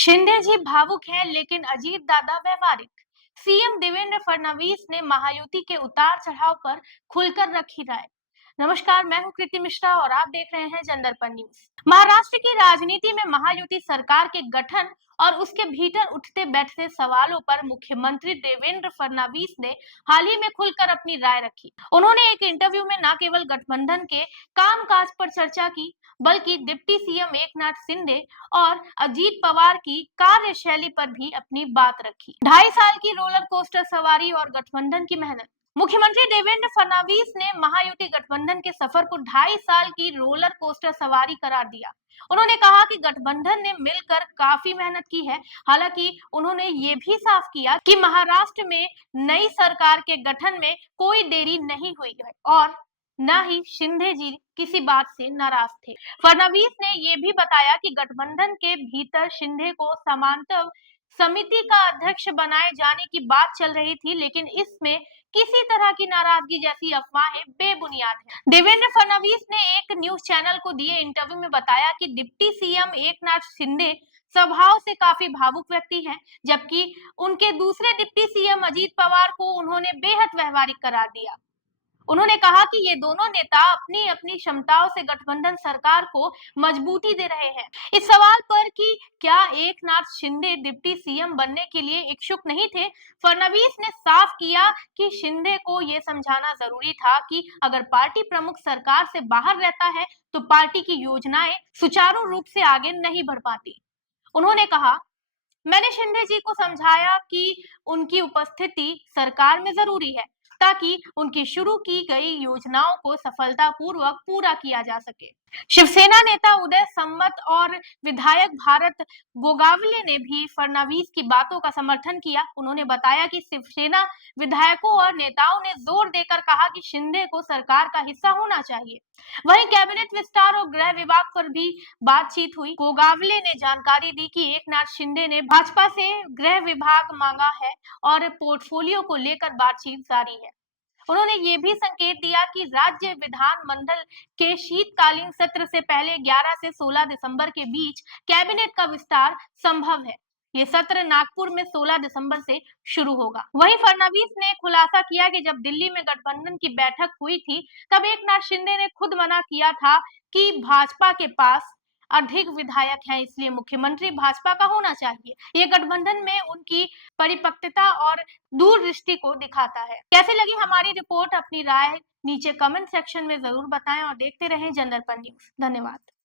शिंदे जी भावुक हैं लेकिन अजीत दादा व्यवहारिक। सीएम देवेंद्र फडणवीस ने महायुति के उतार चढ़ाव पर खुलकर रखी राय। नमस्कार, मैं हूं कृति मिश्रा और आप देख रहे हैं जनदर्पण न्यूज। महाराष्ट्र की राजनीति में महायुति सरकार के गठन और उसके भीतर उठते बैठते सवालों पर मुख्यमंत्री देवेंद्र फडणवीस ने हाल ही में खुलकर अपनी राय रखी। उन्होंने एक इंटरव्यू में न केवल गठबंधन के कामकाज पर चर्चा की, बल्कि डिप्टी सीएम एकनाथ शिंदे और अजीत पवार की कार्यशैली पर भी अपनी बात रखी। 2.5 साल की रोलर कोस्टर सवारी और गठबंधन की मेहनत। मुख्यमंत्री देवेंद्र फडणवीस ने महायुति गठबंधन के सफर को 2.5 साल की रोलर कोस्टर सवारी करार दिया। उन्होंने कहा कि गठबंधन ने मिलकर काफी मेहनत की है। हालांकि उन्होंने ये भी साफ किया कि महाराष्ट्र में नई सरकार के गठन में कोई देरी नहीं हुई है और न ही शिंदे जी किसी बात से नाराज थे। फडणवीस ने ये भी बताया कि गठबंधन के भीतर शिंदे को समांतर समिति का अध्यक्ष बनाए जाने की बात चल रही थी, लेकिन इसमें किसी तरह की नाराजगी जैसी अफवाहें बेबुनियाद हैं। देवेंद्र फडणवीस ने एक न्यूज चैनल को दिए इंटरव्यू में बताया कि डिप्टी सीएम एकनाथ शिंदे स्वभाव से काफी भावुक व्यक्ति हैं, जबकि उनके दूसरे डिप्टी सीएम अजीत पवार को उन्होंने बेहद व्यवहारिक करार दिया। उन्होंने कहा कि ये दोनों नेता अपनी अपनी क्षमताओं से गठबंधन सरकार को मजबूती दे रहे हैं। इस सवाल पर कि क्या एकनाथ शिंदे डिप्टी सीएम बनने के लिए इच्छुक नहीं थे, फडणवीस ने साफ किया कि शिंदे को ये समझाना जरूरी था कि अगर पार्टी प्रमुख सरकार से बाहर रहता है तो पार्टी की योजनाएं सुचारू रूप से आगे नहीं बढ़ पाती। उन्होंने कहा, मैंने शिंदे जी को समझाया कि उनकी उपस्थिति सरकार में जरूरी है ताकि उनकी शुरू की गई योजनाओं को सफलतापूर्वक पूरा किया जा सके। शिवसेना नेता उदय सम्मत और विधायक भारत गोगावले ने भी फडणवीस की बातों का समर्थन किया। उन्होंने बताया कि शिवसेना विधायकों और नेताओं ने जोर देकर कहा कि शिंदे को सरकार का हिस्सा होना चाहिए। वहीं कैबिनेट विस्तार और गृह विभाग पर भी बातचीत हुई। गोगावले ने जानकारी दी कि एकनाथ शिंदे ने भाजपा से गृह विभाग मांगा है और पोर्टफोलियो को लेकर बातचीत जारी है। उन्होंने ये भी संकेत दिया कि राज्य विधानमंडल के शीतकालीन सत्र से पहले 11 से 16 दिसंबर के बीच कैबिनेट का विस्तार संभव है। ये सत्र नागपुर में 16 दिसंबर से शुरू होगा। वहीं फडणवीस ने खुलासा किया कि जब दिल्ली में गठबंधन की बैठक हुई थी, तब एकनाथ शिंदे ने खुद मना किया था कि भाजपा के पास अधिक विधायक हैं, इसलिए मुख्यमंत्री भाजपा का होना चाहिए। ये गठबंधन में उनकी परिपक्वता और दूरदृष्टि को दिखाता है। कैसे लगी हमारी रिपोर्ट? अपनी राय नीचे कमेंट सेक्शन में जरूर बताएं और देखते रहें जनदर्पण न्यूज। धन्यवाद।